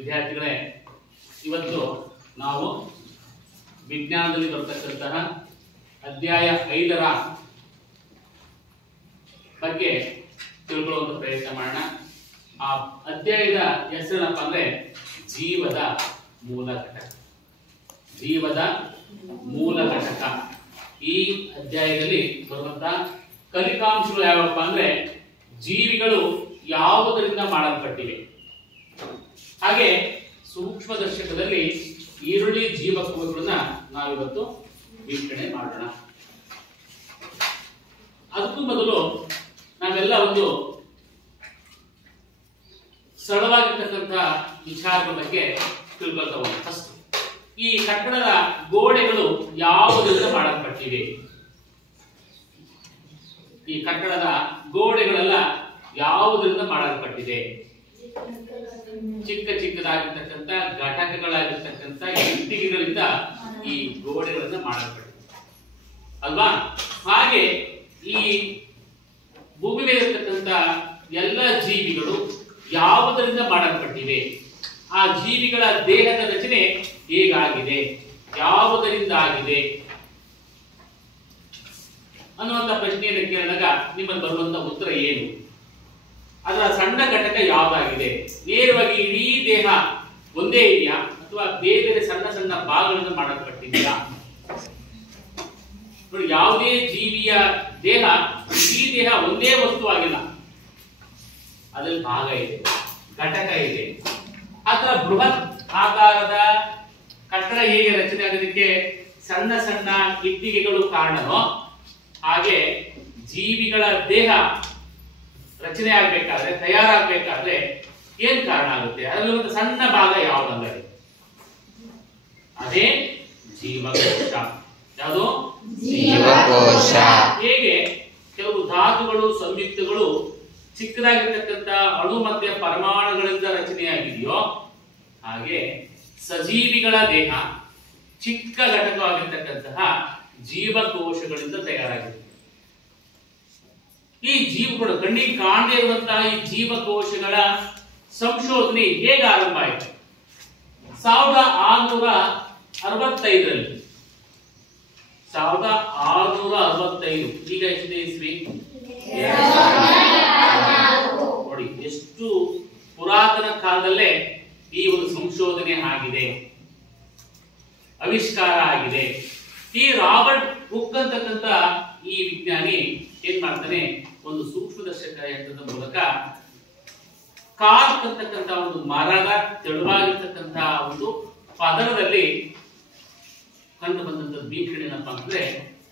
ವಿದ್ಯಾರ್ಥಿಗಳೇ, ಇವತ್ತು ನಾವು ವಿಜ್ಞಾನದಲ್ಲಿ ಬರತಕ್ಕಂತಹ ಅಧ್ಯಾಯ 5ರ ಬಗ್ಗೆ ತಿಳ್ಕೊಳ್ಳುವಂತ ಪ್ರಯತ್ನ ಮಾಡೋಣ. ಆ ಅಧ್ಯಾಯದ ಹೆಸರೇನಪ್ಪ ಅಂದ್ರೆ ಜೀವದ ಮೂಲ ಘಟಕ. ಜೀವದ ಮೂಲ ಘಟಕ. ಈ ಅಧ್ಯಾಯದಲ್ಲಿ ಬರುವಂತಹ ಕಲಿಕಾಂಶಗಳು ಯಾವಪ್ಪ ಅಂದ್ರೆ ಜೀವಿಗಳು ಯಾವುದರಿಂದ ಮಾಡಲ್ಪಟ್ಟಿವೆ, ಹಾಗೆ ಸೂಕ್ಷ್ಮದರ್ಶಕದಲ್ಲಿ ಈರುಳ್ಳಿ ಜೀವಕೋಶಗಳನ್ನ ನಾವಿವತ್ತು ವೀಕ್ಷಣೆ ಮಾಡೋಣ. ಅದಕ್ಕೂ ಮೊದಲು ನಾವೆಲ್ಲ ಒಂದು ಸರಳವಾಗಿರ್ತಕ್ಕಂಥ ವಿಚಾರಗಳ ಬಗ್ಗೆ ತಿಳ್ಕೊಳ್ತಾ ಹೋಗೋಣ. ಫಸ್ಟ್, ಈ ಕಟ್ಟಡದ ಗೋಡೆಗಳು ಯಾವುದರಿಂದ ಮಾಡಲ್ಪಟ್ಟಿವೆ? ಈ ಕಟ್ಟಡದ ಗೋಡೆಗಳೆಲ್ಲ ಯಾವುದರಿಂದ ಮಾಡಲ್ಪಟ್ಟಿದೆ? ಚಿಕ್ಕ ಚಿಕ್ಕದಾಗಿರ್ತಕ್ಕಂಥ ಘಟಕಗಳಾಗಿರ್ತಕ್ಕಂಥ ಇಟ್ಟಿಗೆಗಳಿಂದ ಈ ಗೋಡೆಗಳನ್ನ ಮಾಡಲ್ಪಟ್ಟಿದೆ ಅಲ್ವಾ? ಹಾಗೆ ಈ ಭೂಮಿ ಮೇಲೆ ಇರತಕ್ಕಂಥ ಎಲ್ಲ ಜೀವಿಗಳು ಯಾವುದರಿಂದ ಮಾಡಲ್ಪಟ್ಟಿವೆ? ಆ ಜೀವಿಗಳ ದೇಹದ ರಚನೆ ಹೇಗಾಗಿದೆ, ಯಾವುದರಿಂದ ಆಗಿದೆ ಅನ್ನುವಂಥ ಪ್ರಶ್ನೆಯನ್ನು ಕೇಳಿದಾಗ ನಿಮ್ಮಲ್ಲಿ ಬರುವಂತ ಉತ್ತರ ಏನು? ಅದರ ಸಣ್ಣ ಘಟಕ ಯಾವುದಾಗಿದೆ? ನೇರವಾಗಿ ಇಡೀ ದೇಹ ಒಂದೇ ಇದೆಯಾ ಅಥವಾ ಬೇರೆ ಬೇರೆ ಸಣ್ಣ ಸಣ್ಣ ಭಾಗಗಳನ್ನು ಮಾಡಲ್ಪಟ್ಟಿದೆಯಾ? ನೋಡಿ, ಯಾವುದೇ ಜೀವಿಯ ದೇಹ ಇಡೀ ದೇಹ ಒಂದೇ ವಸ್ತುವಾಗಿಲ್ಲ, ಅದರಲ್ಲಿ ಭಾಗ ಇದೆ, ಘಟಕ ಇದೆ. ಅದರ ಬೃಹತ್ ಆಕಾರದ ಕಟ್ಟಡ ಹೇಗೆ ರಚನೆ ಆಗೋದಕ್ಕೆ ಸಣ್ಣ ಸಣ್ಣ ಇಟ್ಟಿಗೆಗಳು ಕಾರಣನೋ, ಹಾಗೆ ಜೀವಿಗಳ ದೇಹ ರಚನೆ ಆಗ್ಬೇಕಾದ್ರೆ, ತಯಾರಾಗಬೇಕಾದ್ರೆ ಏನ್ ಕಾರಣ ಆಗುತ್ತೆ? ಅದರಲ್ಲಿ ಒಂದು ಸಣ್ಣ ಭಾಗ ಯಾವುದಂದರೆ ಅದೇ ಜೀವಕೋಶ. ಯಾವುದು? ಜೀವಕೋಶ. ಹೇಗೆ ಕೆಲವು ಧಾತುಗಳು, ಸಂಯುಕ್ತಗಳು ಚಿಕ್ಕದಾಗಿರ್ತಕ್ಕಂಥ ಅಣು ಮತ್ತೆ ಪರಮಾಣುಗಳಿಂದ ರಚನೆಯಾಗಿದೆಯೋ, ಹಾಗೆ ಸಜೀವಿಗಳ ದೇಹ ಚಿಕ್ಕ ಘಟಕವಾಗಿರ್ತಕ್ಕಂತಹ ಜೀವಕೋಶಗಳಿಂದ ತಯಾರಾಗಿದೆ. ಈ ಜೀವಗಳು ಕಣ್ಣಿಗೆ ಕಾಣದೇ ಇರುವಂತಹ ಈ ಜೀವಕೋಶಗಳ ಸಂಶೋಧನೆ ಹೇಗೆ ಆರಂಭ ಆಯಿತು? 1665ರಲ್ಲಿ. 1665. ಈಗ ಎಷ್ಟನೇ ಇಸ್ವಿ? ನೋಡಿ, ಎಷ್ಟು ಪುರಾತನ ಕಾಲದಲ್ಲೇ ಈ ಒಂದು ಸಂಶೋಧನೆ ಆಗಿದೆ, ಆವಿಷ್ಕಾರ ಆಗಿದೆ. ಈ ರಾಬರ್ಟ್ ಹುಕ್ ಅಂತಕ್ಕಂಥ ಈ ವಿಜ್ಞಾನಿ ಏನ್ ಮಾಡ್ತಾನೆ, ಒಂದು ಸೂಕ್ಷ್ಮದರ್ಶಕ ಯಂತ್ರದ ಮೂಲಕ ಕಾರ್ಕ್ ಅಂತಕ್ಕಂಥ ಒಂದು ಮರದ ತೆಳುವಾಗಿರ್ತಕ್ಕಂಥ ಒಂದು ಪದರದಲ್ಲಿ ಕಂಡು ಬಂದಂತ ವೀಕ್ಷಣೆ ಏನಪ್ಪ ಅಂದ್ರೆ,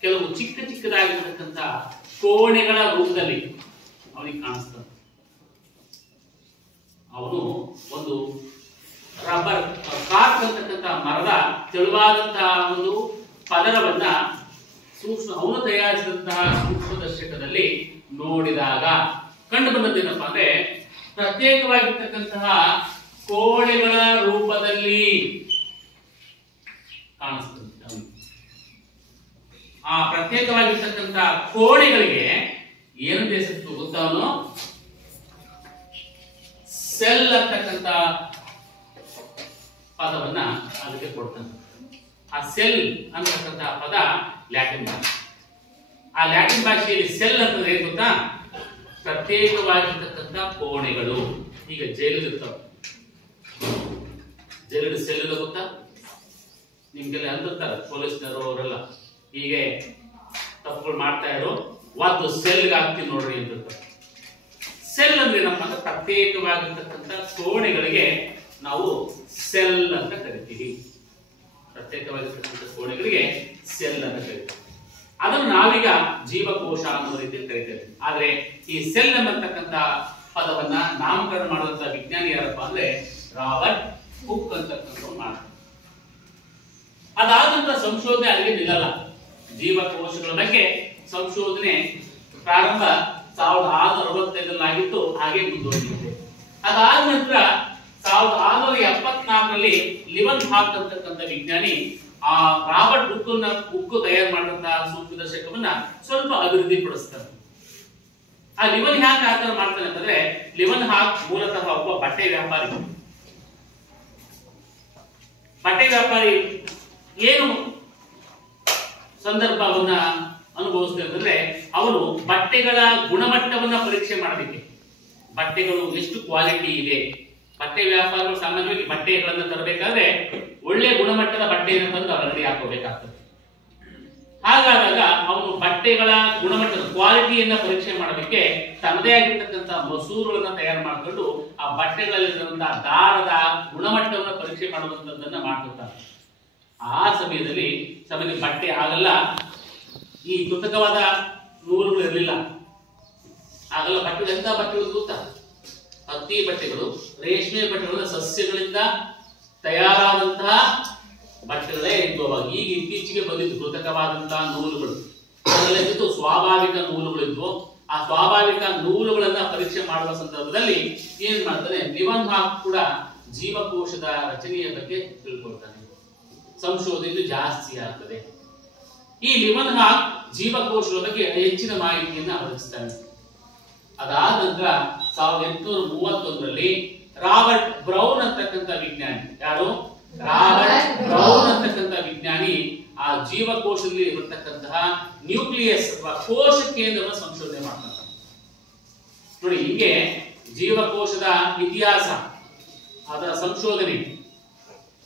ಕೆಲವು ಚಿಕ್ಕ ಚಿಕ್ಕದಾಗಿರ್ತಕ್ಕಂಥ ಕೋಣೆಗಳ ರೂಪದಲ್ಲಿ ಅವನಿಗೆ ಕಾಣಿಸ್ತಾನೆ. ಅವನು ಒಂದು ರಬ್ಬರ್ ಕಾರ್ಕ್ ಅಂತಕ್ಕಂಥ ಮರದ ತೆಳುವಾದಂತಹ ಒಂದು ಪದರವನ್ನ ಅವನು ತಯಾರಿಸಿದಂತಹ ಸೂಕ್ಷ್ಮದರ್ಶಕದಲ್ಲಿ ನೋಡಿದಾಗ ಕಂಡು ಬಂದದ್ದೇನಪ್ಪ ಅಂದ್ರೆ, ಪ್ರತ್ಯೇಕವಾಗಿರ್ತಕ್ಕಂತಹ ಕೋಣೆಗಳ ರೂಪದಲ್ಲಿ ಕಾಣಿಸ್ತದೆ. ಆ ಪ್ರತ್ಯೇಕವಾಗಿರ್ತಕ್ಕಂತಹ ಕೋಣೆಗಳಿಗೆ ಏನು ದೇಶಕ್ಕೆ ಗೊತ್ತವನು ಸೆಲ್ ಅಂತಕ್ಕಂಥ ಪದವನ್ನ ಅದಕ್ಕೆ ಕೊಡ್ತಾನೆ. ಆ ಸೆಲ್ ಅಂತಕ್ಕಂಥ ಪದ ಲ್ಯಾಟಿನ್ ಭಾಷೆ. ಆ ಲ್ಯಾಟಿನ್ ಭಾಷೆಯಲ್ಲಿ ಸೆಲ್ ಅಂತಂದ್ರೆ ಏನ್ ಗೊತ್ತಾ? ಪ್ರತ್ಯೇಕವಾಗಿರ್ತಕ್ಕಂಥ ಕೋಣೆಗಳು. ಈಗ ಜೈಲಲ್ಲಿ ಇರ್ತಾವ, ಜೈಲಲ್ಲಿ ಸೆಲ್ ಇಲ್ಲ ಗೊತ್ತಾ? ನಿಮ್ಗೆಲ್ಲ ಅಂದಿರ್ತಾರೆ ಪೊಲೀಸ್ನವರು ಅವರೆಲ್ಲ, ಹೀಗೆ ತಪ್ಪುಗಳು ಮಾಡ್ತಾ ಇರೋ ಒಂದು ಸೆಲ್ಗೆ ಹಾಕ್ತೀನಿ ನೋಡ್ರಿ ಅಂತಿರ್ತಾರೆ. ಸೆಲ್ ಅಂದ್ರೆ ಏನಪ್ಪ ಅಂದ್ರೆ ಪ್ರತ್ಯೇಕವಾಗಿರ್ತಕ್ಕಂಥ ಕೋಣೆಗಳಿಗೆ ನಾವು ಸೆಲ್ ಅಂತ ಕರಿತೀವಿ. ಪ್ರತ್ಯೇಕವಾಗಿರ್ತಕ್ಕಂಥ ಕೋಣೆಗಳಿಗೆ ಸೆಲ್ ಅಂತ ಕರಿತೀವಿ. ಅದನ್ನು ನಾವೀಗ ಜೀವಕೋಶ ಅನ್ನೋ ರೀತಿಯಲ್ಲಿ ಕರಿತೇವೆ. ಆದ್ರೆ ಈ ಸೆಲ್ ಅನ್ನತಕ್ಕಂಥ ಪದವನ್ನ ನಾಮಕರಣ ಮಾಡುವಂತ ವಿಜ್ಞಾನಿ ಯಾರಪ್ಪ ಅಂದ್ರೆ ರಾಬರ್ಟ್ ಹುಕ್ ಅಂತಕ್ಕಂಥವ್ರು ಮಾಡ್ತಾರೆ. ಅದಾದ ನಂತರ ಸಂಶೋಧನೆ ಅಲ್ಲಿಗೆ ನಿಲ್ಲಲ್ಲ. ಜೀವಕೋಶಗಳ ಬಗ್ಗೆ ಸಂಶೋಧನೆ ಪ್ರಾರಂಭ 1665 ಆಗಿತ್ತು, ಹಾಗೆ ಮುಂದುವರಿದಿದೆ. ಅದಾದ ನಂತರ 1674ರಲ್ಲಿ ಲಿವನ್ ಹಾಕ್ ಅಂತಕ್ಕಂಥ ವಿಜ್ಞಾನಿ ಆ ರಾಬರ್ಟ್ ಹುಕ್ ತಯಾರು ಮಾಡಿದಂತಹ ಸೂಕ್ಷ್ಮದರ್ಶಕವನ್ನ ಸ್ವಲ್ಪ ಅಭಿವೃದ್ಧಿ ಪಡಿಸ್ತಾರೆ. ಆ ಲಿವನ್ ಹಾಕ್ ಆತರ ಮಾಡ್ತಾನೆ ಅಂತಂದ್ರೆ, ಲಿವನ್ ಹಾಕ್ ಮೂಲತಃ ಒಬ್ಬ ಬಟ್ಟೆ ವ್ಯಾಪಾರಿ. ಬಟ್ಟೆ ವ್ಯಾಪಾರಿ ಏನು ಸಂದರ್ಭವನ್ನ ಅನುಭವಿಸ್ತಾರೆ ಅಂತಂದ್ರೆ ಅವರು ಬಟ್ಟೆಗಳ ಗುಣಮಟ್ಟವನ್ನ ಪರೀಕ್ಷೆ ಮಾಡೋದಕ್ಕೆ, ಬಟ್ಟೆಗಳು ಎಷ್ಟು ಕ್ವಾಲಿಟಿ ಇದೆ. ಬಟ್ಟೆ ವ್ಯಾಪಾರಗಳು ಸಾಮಾನ್ಯವಾಗಿ ಬಟ್ಟೆಗಳನ್ನ ತರಬೇಕಾದ್ರೆ ಒಳ್ಳೆ ಗುಣಮಟ್ಟದ ಬಟ್ಟೆಯನ್ನು ತಂದು ಅವರಲ್ಲಿ ಹಾಕೋಬೇಕಾಗ್ತದೆ. ಹಾಗಾದಾಗ ಅವನು ಬಟ್ಟೆಗಳ ಗುಣಮಟ್ಟದ ಕ್ವಾಲಿಟಿಯನ್ನ ಪರೀಕ್ಷೆ ಮಾಡೋದಕ್ಕೆ ತನ್ನದೇ ಆಗಿರ್ತಕ್ಕಂಥ ಮಸೂರುಗಳನ್ನ ತಯಾರು ಮಾಡಿಕೊಂಡು ಆ ಬಟ್ಟೆಗಳಲ್ಲಿರುವಂತಹ ದಾರದ ಗುಣಮಟ್ಟವನ್ನ ಪರೀಕ್ಷೆ ಮಾಡುವಂತದ್ದನ್ನ ಮಾಡ್ತಿರ್ತಾರೆ. ಆ ಸಮಯದಲ್ಲಿ ಬಟ್ಟೆ ಆಗಲ್ಲ, ಈ ಕೃತಕವಾದ ನೂಲುಗಳು ಇರಲಿಲ್ಲ. ಆಗಲ್ಲ ಬಟ್ಟೆಗಳು ಎಂತ ಬಟ್ಟೆಗಳು ಗೊತ್ತಾ? ಹತ್ತಿ ಬಟ್ಟೆಗಳು, ರೇಷ್ಮೆ ಬಟ್ಟೆಗಳು, ಸಸ್ಯಗಳಿಂದ ತಯಾರಾದಂತಹ ಬಟ್ಟೆಗಳೇ ಇದ್ವು ಅವಾಗ. ಈಗ ಇತ್ತೀಚೆಗೆ ಬಂದಿದ್ದು ಕೃತಕವಾದಂತಹ ನೂಲುಗಳು, ಅದರಲ್ಲಿದ್ದು ಸ್ವಾಭಾವಿಕ ನೂಲುಗಳಿದ್ವು. ಆ ಸ್ವಾಭಾವಿಕ ನೂಲುಗಳನ್ನ ಪರೀಕ್ಷೆ ಮಾಡುವ ಸಂದರ್ಭದಲ್ಲಿ ಏನ್ ಮಾಡ್ತಾನೆ, ಲಿವನ್ ಹಾಕ್ ಕೂಡ ಜೀವಕೋಶದ ರಚನೆಯ ಬಗ್ಗೆ ತಿಳ್ಕೊಳ್ತಾನೆ. ಸಂಶೋಧನೆ ಜಾಸ್ತಿ ಆಗ್ತದೆ. ಈ ಲಿವನ್ ಹಾಕ್ ಜೀವಕೋಶದ ಬಗ್ಗೆ ಹೆಚ್ಚಿನ ಮಾಹಿತಿಯನ್ನ ಒದಗಿಸ್ತಾನೆ. ಅದಾದ ನಂತರ 1831ರಲ್ಲಿ ರಾಬರ್ಟ್ ಬ್ರೌನ್ ಅಂತಕ್ಕಂಥ ವಿಜ್ಞಾನಿ, ಯಾರು? ರಾಬರ್ಟ್ ಬ್ರೌನ್ ಅಂತಕ್ಕಂಥ ವಿಜ್ಞಾನಿ ಆ ಜೀವಕೋಶದಲ್ಲಿ ಇರತಕ್ಕಂತಹ ನ್ಯೂಕ್ಲಿಯಸ್ ಅಥವಾ ಕೋಶ ಕೇಂದ್ರವನ್ನು ಸಂಶೋಧನೆ ಮಾಡ್ತಾರೆ. ನೋಡಿ, ಹೀಗೆ ಜೀವಕೋಶದ ಇತಿಹಾಸ, ಅದರ ಸಂಶೋಧನೆ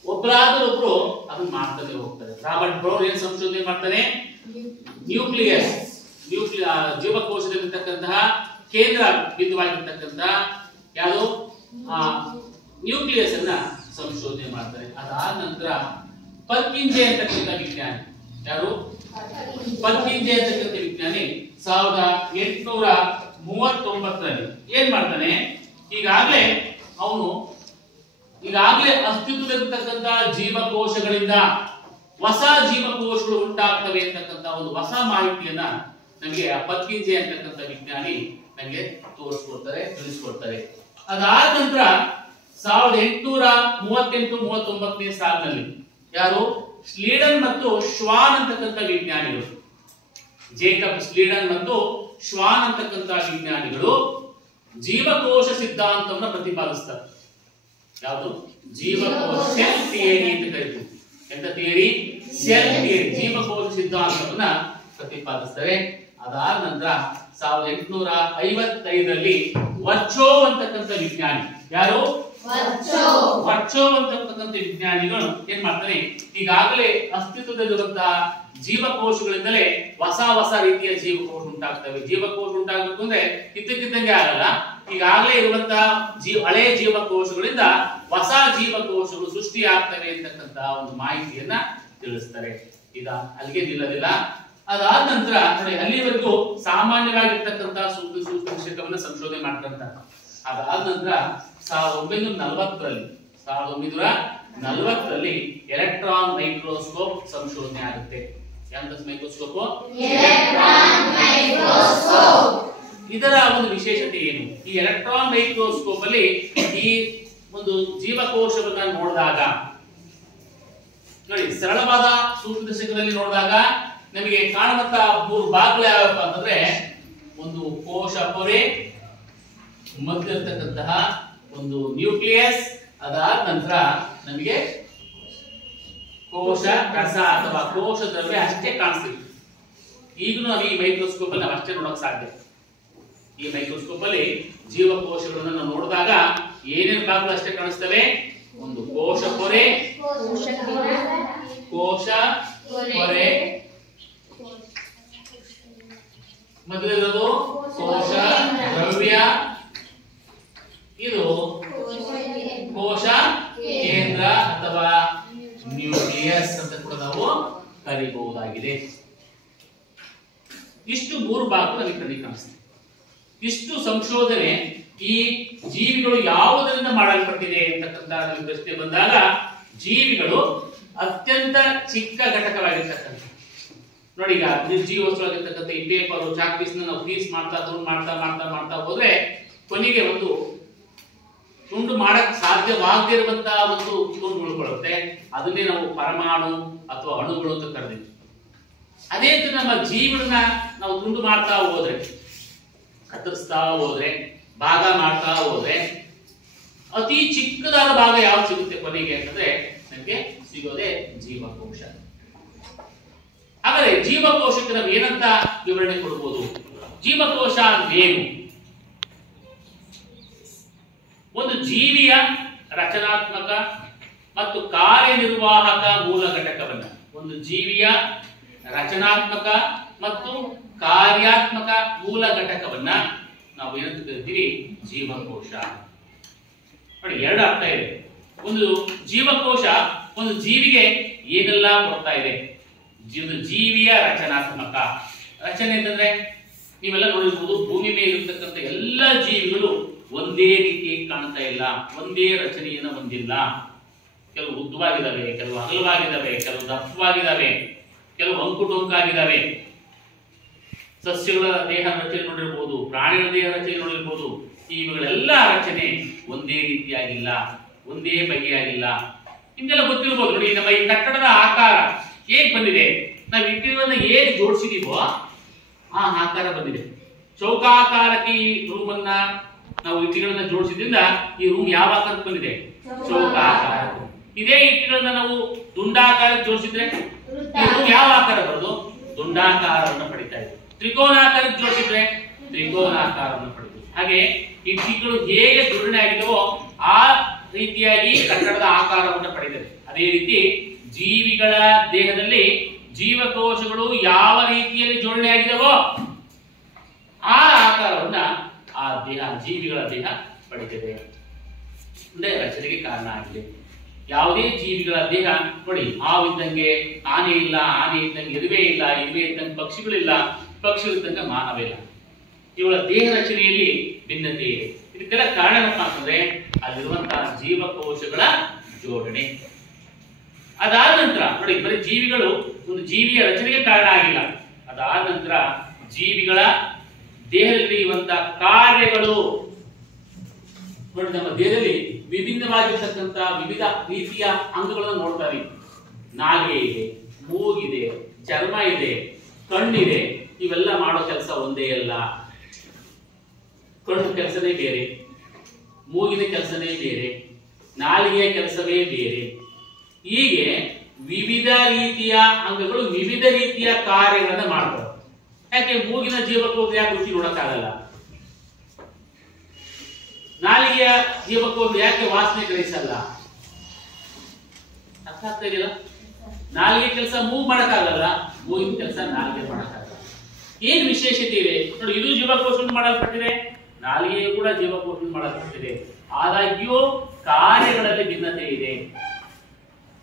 ಒಬ್ಬರಾದರೊಬ್ರು ಅದನ್ನ ಮಾಡ್ತಾನೆ ಹೋಗ್ತಾರೆ. ರಾಬರ್ಟ್ ಬ್ರೌನ್ ಏನ್ ಸಂಶೋಧನೆ ಮಾಡ್ತಾನೆ? ನ್ಯೂಕ್ಲಿಯಸ್, ಜೀವಕೋಶದಲ್ಲಿರ್ತಕ್ಕಂತಹ ಕೇಂದ್ರ ಬಿಂದುವಾಗಿರ್ತಕ್ಕಂತಹ ಯಾವುದು ನ್ಯೂಕ್ಲಿಯಸ್ ಅನ್ನ ಸಂಶೋಧನೆ ಮಾಡ್ತಾರೆ. ಅದಾದ ನಂತರ ಪರ್ಕಿನ್ಸೆ ಅಂತಕ್ಕಂಥ ವಿಜ್ಞಾನಿ, ಯಾರು? ಪರ್ಕಿನ್ಸೆ ಅಂತಕ್ಕಂಥ ವಿಜ್ಞಾನಿ 1839ರಲ್ಲಿ ಏನ್ ಮಾಡ್ತಾನೆ, ಈಗಾಗಲೇ ಅಸ್ತಿತ್ವದಲ್ಲಿರ್ತಕ್ಕಂಥ ಜೀವಕೋಶಗಳಿಂದ ಹೊಸ ಜೀವಕೋಶಗಳು ಉಂಟಾಗ್ತವೆ ಅಂತಕ್ಕಂಥ ಒಂದು ಹೊಸ ಮಾಹಿತಿಯನ್ನ ನಮಗೆ ಆ ಪರ್ಕಿನ್ಸೆ ಅಂತಕ್ಕಂಥ ವಿಜ್ಞಾನಿ ನಮಗೆ ತಿಳಿಸ್ಕೊಡ್ತಾರೆ. ಅದಾದ ನಂತರ 1838-39ನೇ ಸಾಲಿನಲ್ಲಿ ಯಾರು? ಸ್ಲೀಡನ್ ಮತ್ತು ಶ್ವಾನ್ ಅಂತಕ್ಕಂಥ ವಿಜ್ಞಾನಿಗಳು, ಜೇಕಬ್ ಸ್ಲೀಡನ್ ಮತ್ತು ಶ್ವಾನ್ ಅಂತಕ್ಕಂಥ ವಿಜ್ಞಾನಿಗಳು ಜೀವಕೋಶ ಸಿದ್ಧಾಂತವನ್ನು ಪ್ರತಿಪಾದಿಸ್ತಾರೆ. ಯಾವುದು? ಜೀವಕೋಶ ಸೆಲ್ ಥಿಯರಿ ಅಂತ ಕರೀತೀವಿ. ಎಂತ ಥಿಯರಿ? ಸೆಲ್ ಥಿಯರಿ, ಜೀವಕೋಶ ಸಿದ್ಧಾಂತವನ್ನ ಪ್ರತಿಪಾದಿಸ್ತಾರೆ. ಅದಾದ ನಂತರ 1855ರಲ್ಲಿ ವರ್ಚೋ ಅಂತಕ್ಕಂಥ ವಿಜ್ಞಾನಿ, ಯಾರು? ವರ್ಚೋ ಅಂತಕ್ಕಂಥ ವಿಜ್ಞಾನಿಗಳು ಏನ್ ಮಾಡ್ತಾರೆ, ಈಗಾಗಲೇ ಅಸ್ತಿತ್ವದಲ್ಲಿರುವಂತಹ ಜೀವಕೋಶಗಳಿಂದಲೇ ಹೊಸ ರೀತಿಯ ಜೀವಕೋಶ ಉಂಟಾಗ್ತವೆ. ಜೀವಕೋಶ ಉಂಟಾಗಬೇಕು ಅಂದ್ರೆ ಇದ್ದಕ್ಕಿದ್ದಂಗೆ ಆಗಲ್ಲ. ಈಗಾಗಲೇ ಇರುವಂತಹ ಹಳೆಯ ಜೀವಕೋಶಗಳಿಂದ ಹೊಸ ಜೀವಕೋಶಗಳು ಸೃಷ್ಟಿಯಾಗ್ತವೆ ಅಂತಕ್ಕಂಥ ಒಂದು ಮಾಹಿತಿಯನ್ನ ತಿಳಿಸ್ತಾರೆ. ಈಗ ಅಲ್ಲಿಗೆ ನಿಲ್ಲದಿಲ್ಲ. ಅದಾದ ನಂತರ ನೋಡಿ, ಅಲ್ಲಿವರೆಗೂ ಸಾಮಾನ್ಯವಾಗಿರ್ತಕ್ಕಂತಹ ಸೂಕ್ಷ್ಮದರ್ಶಕವನ್ನ ಸಂಶೋಧನೆ ಮಾಡ್ತಾರೆ. ಅದಾದ ನಂತರ 1940ರಲ್ಲಿ ಎಲೆಕ್ಟ್ರಾನ್ ಮೈಕ್ರೋಸ್ಕೋಪ್ ಸಂಶೋಧನೆ ಆಗುತ್ತೆ. ಎಂತ ಮೈಕ್ರೋಸ್ಕೋಪ್? ಇದರ ಒಂದು ವಿಶೇಷತೆ ಏನು? ಈ ಎಲೆಕ್ಟ್ರಾನ್ ಮೈಕ್ರೋಸ್ಕೋಪ್ ಅಲ್ಲಿ ಈ ಒಂದು ಜೀವಕೋಶವನ್ನ ನೋಡಿದಾಗ ನೋಡಿ, ಸರಳವಾದ ಸೂಕ್ಷ್ಮದರ್ಶಕದಲ್ಲಿ ನೋಡಿದಾಗ ನಮಗೆ ಕಾಣುವಂತ 3 ಭಾಗಗಳು ಯಾವಪ್ಪ ಅಂತಂದ್ರೆ, ಒಂದು ಕೋಶ ಪೊರೆ, ಮಧ್ಯ ಇರತಕ್ಕಂತಹ ಒಂದು ನ್ಯೂಕ್ಲಿಯಸ್, ಅದಾದ ನಂತರ ನಮಗೆ ಕೋಶ ರಸ ಅಥವಾ ಕೋಶ ದ್ರವ್ಯ ಅಷ್ಟೇ ಕಾಣಿಸ್ತೀವಿ. ಈಗಲೂ ನಾವು ಈ ಮೈಕ್ರೋಸ್ಕೋಪ್ ಅಲ್ಲಿ ನಾವು ಅಷ್ಟೇ ನೋಡಕ್ ಸಾಧ್ಯ. ಈ ಮೈಕ್ರೋಸ್ಕೋಪ್ ಅಲ್ಲಿ ಜೀವಕೋಶಗಳನ್ನ ನಾವು ನೋಡಿದಾಗ ಏನೇನು ಭಾಗಗಳು ಅಷ್ಟೇ ಕಾಣಿಸ್ತವೆ? ಒಂದು ಕೋಶ ಪೊರೆ, ಮಧ್ಯದಲ್ಲಿರೋದು ಕೋಶ ದ್ರವ್ಯ, ಇದು ಕೋಶ ಕೇಂದ್ರ ಅಥವಾ ನ್ಯೂಕ್ಲಿಯಸ್ ಅಂತ ಕೂಡ ನಾವು ಕರೀಬಹುದಾಗಿದೆ. ಇಷ್ಟು 3 ಭಾಗಗಳು ನಮಗೆ ಕಣ್ಣಿಗೆ ಕಾಣಿಸ್ತದೆ. ಇಷ್ಟು ಸಂಶೋಧನೆ ಈ ಜೀವಿಗಳು ಯಾವುದರಿಂದ ಮಾಡಲ್ಪಟ್ಟಿದೆ ಅಂತಕ್ಕಂಥ ಪ್ರಶ್ನೆ ಬಂದಾಗ, ಜೀವಿಗಳು ಅತ್ಯಂತ ಚಿಕ್ಕ ಘಟಕವಾಗಿರ್ತಕ್ಕಂಥ ನೋಡಿ, ಈಗ ನಿರ್ಜೀವ ವಸ್ತುವಾಗಿರ್ತಕ್ಕಂಥ ಈ ಪೇಪರ್ ಚಾಕ್ ಪೀಸ್ ನಾವು ಪೀಸ್ ಮಾಡ್ತಾ ಹೋದ್ರೆ ಕೊನೆಗೆ ಒಂದು ತುಂಡು ಮಾಡಕ್ ಸಾಧ್ಯವಾಗದಿರುವಂತಹ ಒಂದು ತುಂಡು ಉಳ್ಕೊಳ್ಳುತ್ತೆ. ಅದನ್ನೇ ನಾವು ಪರಮಾಣು ಅಥವಾ ಅಣುಗಳು ಅಂತ ಕರೆದಿವಿ. ಅದೇ ರೀತಿ ನಮ್ಮ ಜೀವನ ನಾವು ತುಂಡು ಮಾಡ್ತಾ ಹೋದ್ರೆ, ಕತ್ತರಿಸ್ತಾ ಹೋದ್ರೆ, ಭಾಗ ಮಾಡ್ತಾ ಹೋದ್ರೆ ಅತಿ ಚಿಕ್ಕದಾದ ಭಾಗ ಯಾವ್ದು ಸಿಗುತ್ತೆ ಕೊನೆಗೆ ಅಂತಂದ್ರೆ ನಮಗೆ ಸಿಗೋದೇ ಜೀವಕೋಶ. ಹಾಗಾದ್ರೆ ಜೀವಕೋಶಕ್ಕೆ ನಾವು ಏನಂತ ವಿವರಣೆ ಕೊಡಬಹುದು? ಜೀವಕೋಶ ಏನು? ಒಂದು ಜೀವಿಯ ರಚನಾತ್ಮಕ ಮತ್ತು ಕಾರ್ಯನಿರ್ವಾಹಕ ಮೂಲ ಘಟಕವನ್ನ, ಒಂದು ಜೀವಿಯ ರಚನಾತ್ಮಕ ಮತ್ತು ಕಾರ್ಯಾತ್ಮಕ ಮೂಲ ಘಟಕವನ್ನ ನಾವು ಏನಂತ ಕರಿತೀವಿ? ಜೀವಕೋಶ. ನೋಡಿ, ಎರಡು ಅರ್ಥ ಇದೆ. ಒಂದು ಜೀವಕೋಶ ಒಂದು ಜೀವಿಗೆ ಏನೆಲ್ಲ ಕೊಡ್ತಾ ಇದೆ? ಒಂದು ಜೀವಿಯ ರಚನಾತ್ಮಕ ರಚನೆ ಅಂತಂದ್ರೆ ನೀವೆಲ್ಲ ನೋಡಿರ್ಬೋದು, ಭೂಮಿ ಮೇಲೆ ಇರತಕ್ಕಂಥ ಎಲ್ಲ ಜೀವಿಗಳು ಒಂದೇ ರೀತಿಯಾಗಿ ಕಾಣ್ತಾ ಇಲ್ಲ, ಒಂದೇ ರಚನೆಯನ್ನು ಹೊಂದಿಲ್ಲ. ಕೆಲವು ಉದ್ದವಾಗಿದ್ದಾವೆ, ಕೆಲವು ಅಗಲವಾಗಿದ್ದಾವೆ, ಕೆಲವು ದಪ್ಪವಾಗಿದ್ದಾವೆ, ಕೆಲವು ಅಂಕುಟೊಂಕಾಗಿದ್ದಾವೆ. ಸಸ್ಯಗಳ ದೇಹ ರಚನೆ ನೋಡಿರ್ಬೋದು, ಪ್ರಾಣಿಗಳ ದೇಹ ರಚನೆ ನೋಡಿರ್ಬೋದು. ಇವುಗಳೆಲ್ಲ ರಚನೆ ಒಂದೇ ರೀತಿಯಾಗಿಲ್ಲ, ಒಂದೇ ಬಗೆಯಾಗಿಲ್ಲ. ನಿಮ್ಗೆಲ್ಲ ಗೊತ್ತಿರ್ಬೋದು. ನೋಡಿ, ನಮ್ಮ ಈ ಕಟ್ಟಡದ ಆಕಾರ ಹೇಗೆ ಬಂದಿದೆ? ನಾವು ಇಟ್ಟಿರುವುದನ್ನ ಹೇಗೆ ಜೋಡಿಸಿದೀವೋ ಆ ಆಕಾರ ಬಂದಿದೆ. ಚೌಕಾಕಾರಕ್ಕೆ ಈ ರೂಮ್ ಅನ್ನ ನಾವು ಇಟ್ಟಿಗಳನ್ನ ಜೋಡಿಸಿದ್ರಿಂದ ಈ ರೂಮ್ ಯಾವ ಆಕಾರಕ್ಕೆ ಬಂದಿದೆ? ಚೌಕಾಕಾರ. ಇದೇ ಇಟ್ಟಿಗಳನ್ನ ನಾವು ದುಂಡಾಕಾರಕ್ಕೆ ಜೋಡಿಸಿದ್ರೆ ಈ ರೂಮ್ ಯಾವ ಆಕಾರ ಬರೋದು? ದುಂಡಾಕಾರವನ್ನು ಪಡಿತಾ ಇದೆ. ತ್ರಿಕೋನಾಕಾರಕ್ಕೆ ಜೋಡಿಸಿದ್ರೆ ತ್ರಿಕೋನಾಕಾರವನ್ನು ಪಡೆದು. ಹಾಗೆ ಇಟ್ಟಿಗಳು ಹೇಗೆ ಜೋಡಣೆ ಆಗಿದವೋ ಆ ರೀತಿಯಾಗಿ ಕಟ್ಟಡದ ಆಕಾರವನ್ನು ಪಡೆದಿದೆ. ಅದೇ ರೀತಿ ಜೀವಿಗಳ ದೇಹದಲ್ಲಿ ಜೀವಕೋಶಗಳು ಯಾವ ರೀತಿಯಲ್ಲಿ ಜೋಡಣೆ ಆಗಿದವೋ ಆ ಆಕಾರವನ್ನ ಆ ದೇಹ, ಜೀವಿಗಳ ದೇಹ ಪಡೆದಿದೆ. ಅಂದ್ರೆ ರಚನೆಗೆ ಕಾರಣ ಆಗಿದೆ. ಯಾವುದೇ ಜೀವಿಗಳ ದೇಹ ನೋಡಿ, ಹಾವಿದ್ದಂಗೆ ಆನೆ ಇಲ್ಲ, ಆನೆ ಇದ್ದಂಗೆ ಇರುವೆ ಇಲ್ಲ, ಇರುವೆ ಇದ್ದಂಗೆ ಪಕ್ಷಿಗಳಿಲ್ಲ, ಪಕ್ಷಿಗಳಿದ್ದಂಗೆ ಮಾನವ ಇಲ್ಲ. ಇವುಗಳ ದೇಹ ರಚನೆಯಲ್ಲಿ ಭಿನ್ನತೆ ಇದೆ. ಇದಕ್ಕೆಲ್ಲ ಕಾರಣ ಏನಪ್ಪ ಅಂತಂದ್ರೆ ಅಲ್ಲಿರುವಂತಹ ಜೀವಕೋಶಗಳ ಜೋಡಣೆ. ಅದಾದ ನಂತರ ನೋಡಿ, ಬರೀ ಜೀವಿಗಳು ಒಂದು ಜೀವಿಯ ರಚನೆಗೆ ಕಾರಣ ಆಗಿಲ್ಲ. ಅದಾದ ನಂತರ ಜೀವಿಗಳ ದೇಹದಲ್ಲಿ ಇರುವಂತಹ ಕಾರ್ಯಗಳು ನೋಡಿ, ನಮ್ಮ ದೇಹದಲ್ಲಿ ವಿಭಿನ್ನವಾಗಿರ್ತಕ್ಕಂಥ ವಿವಿಧ ರೀತಿಯ ಅಂಗಗಳನ್ನು ನೋಡ್ತಾರೆ. ನಾಲಿಗೆ ಇದೆ, ಮೂಗಿದೆ, ಚರ್ಮ ಇದೆ, ಕಣ್ಣಿದೆ. ಇವೆಲ್ಲ ಮಾಡೋ ಕೆಲಸ ಒಂದೇ ಅಲ್ಲ. ಕಣ್ಣು ಕೆಲಸನೇ ಬೇರೆ, ಮೂಗಿನ ಕೆಲಸನೇ ಬೇರೆ, ನಾಲಿಗೆಯ ಕೆಲಸವೇ ಬೇರೆ. ಹೀಗೆ ವಿವಿಧ ರೀತಿಯ ಅಂಗಗಳು ವಿವಿಧ ರೀತಿಯ ಕಾರ್ಯಗಳನ್ನ ಮಾಡ್ತಾರೆ. ಯಾಕೆ ಮೂಗಿನ ಜೀವಕೋಶ ಯಾಕೆ ರುಚಿ ನೋಡಕ್ಕಾಗಲ್ಲ? ನಾಲಿಗೆಯ ಜೀವಕೋಶ ಯಾಕೆ ವಾಸನೆ ಗ್ರಹಿಸಲ್ಲ? ಅರ್ಥ ಆಗ್ತಾ ಇದೆಯಲ್ಲ? ನಾಲಿಗೆ ಕೆಲಸ ಮೂಗ್ ಮಾಡಕ್ಕಾಗಲ್ಲ, ಮೂಗಿನ ಕೆಲಸ ನಾಲಿಗೆ ಮಾಡಕ್ಕಾಗಲ್ಲ. ಏನ್ ವಿಶೇಷತೆ ಇದೆ ನೋಡಿ, ಇದು ಜೀವಕೋಶ ಮಾಡಲ್ಪಟ್ಟಿದೆ, ನಾಲಿಗೆಯು ಕೂಡ ಜೀವಕೋಶ ಮಾಡಲ್ಪಟ್ಟಿದೆ. ಆದಾಗ್ಯೂ ಕಾರ್ಯಗಳಲ್ಲಿ ಭಿನ್ನತೆ ಇದೆ.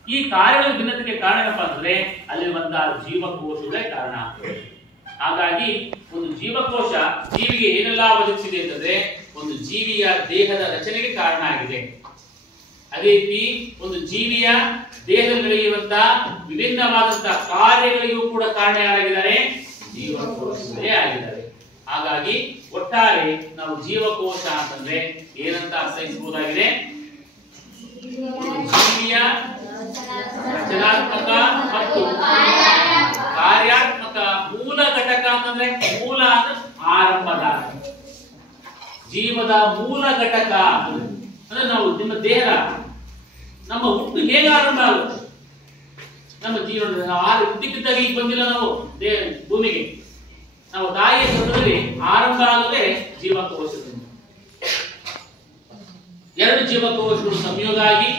ಈ ಕಾರ್ಯಗಳ ಭಿನ್ನತೆಗೆ ಕಾರಣ ಏನಪ್ಪಾ ಅಂದ್ರೆ ಅಲ್ಲಿರುವಂತಹ ಜೀವಕೋಶಗಳೇ ಕಾರಣ ಆಗ್ತದೆ. ಹಾಗಾಗಿ ಒಂದು ಜೀವಕೋಶ ಜೀವಿಗೆ ಏನೆಲ್ಲ ಒದಗಿಸಿದೆ ಅಂತಂದ್ರೆ ಒಂದು ಜೀವಿಯ ದೇಹದ ರಚನೆಗೆ ಕಾರಣ ಆಗಿದೆ. ಅದೇ ರೀತಿ ಒಂದು ಜೀವಿಯ ದೇಹದಲ್ಲಿ ನಡೆಯುವಂತಹ ವಿಭಿನ್ನವಾದಂತಹ ಕಾರ್ಯಗಳಿಗೂ ಕೂಡ ಕಾರಣ ಯಾರಾಗಿದ್ದಾರೆ? ಜೀವಕೋಶಗಳೇ ಆಗಿದ್ದಾರೆ. ಹಾಗಾಗಿ ಒಟ್ಟಾರೆ ನಾವು ಜೀವಕೋಶ ಅಂತಂದ್ರೆ ಏನಂತ ಅರ್ಥೈಸಬಹುದಾಗಿದೆ? ಜೀವಿಯ ರಚನಾತ್ಮಕ ಮತ್ತು ಕಾರ್ಯಾತ್ಮಕ ಮೂಲ ಘಟಕ ಅಂತಂದ್ರೆ ಮೂಲ ಅಂದ್ರೆ ಆರಂಭದ, ಜೀವದ ಮೂಲ ಘಟಕ ಅಂದ್ರೆ ನಾವು ನಿಮ್ಮ ದೇಹ, ನಮ್ಮ ಹುಟ್ಟು ಹೇಗೆ ಆರಂಭ ಆಗುತ್ತೆ? ನಮ್ಮ ಜೀವನ ನಾವು ಹುಟ್ಟಿದ್ದಾಗ ಈಗ ಬಂದಿಲ್ಲ ನಾವು ಭೂಮಿಗೆ. ನಾವು ತಾಯಿಯ ಗರ್ಭದಲ್ಲಿ ಆರಂಭ ಆಗದೆ ಜೀವಕೋಶದಿಂದ. ಎರಡು ಜೀವಕೋಶಗಳು ಸಂಯೋಗ ಆಗಿ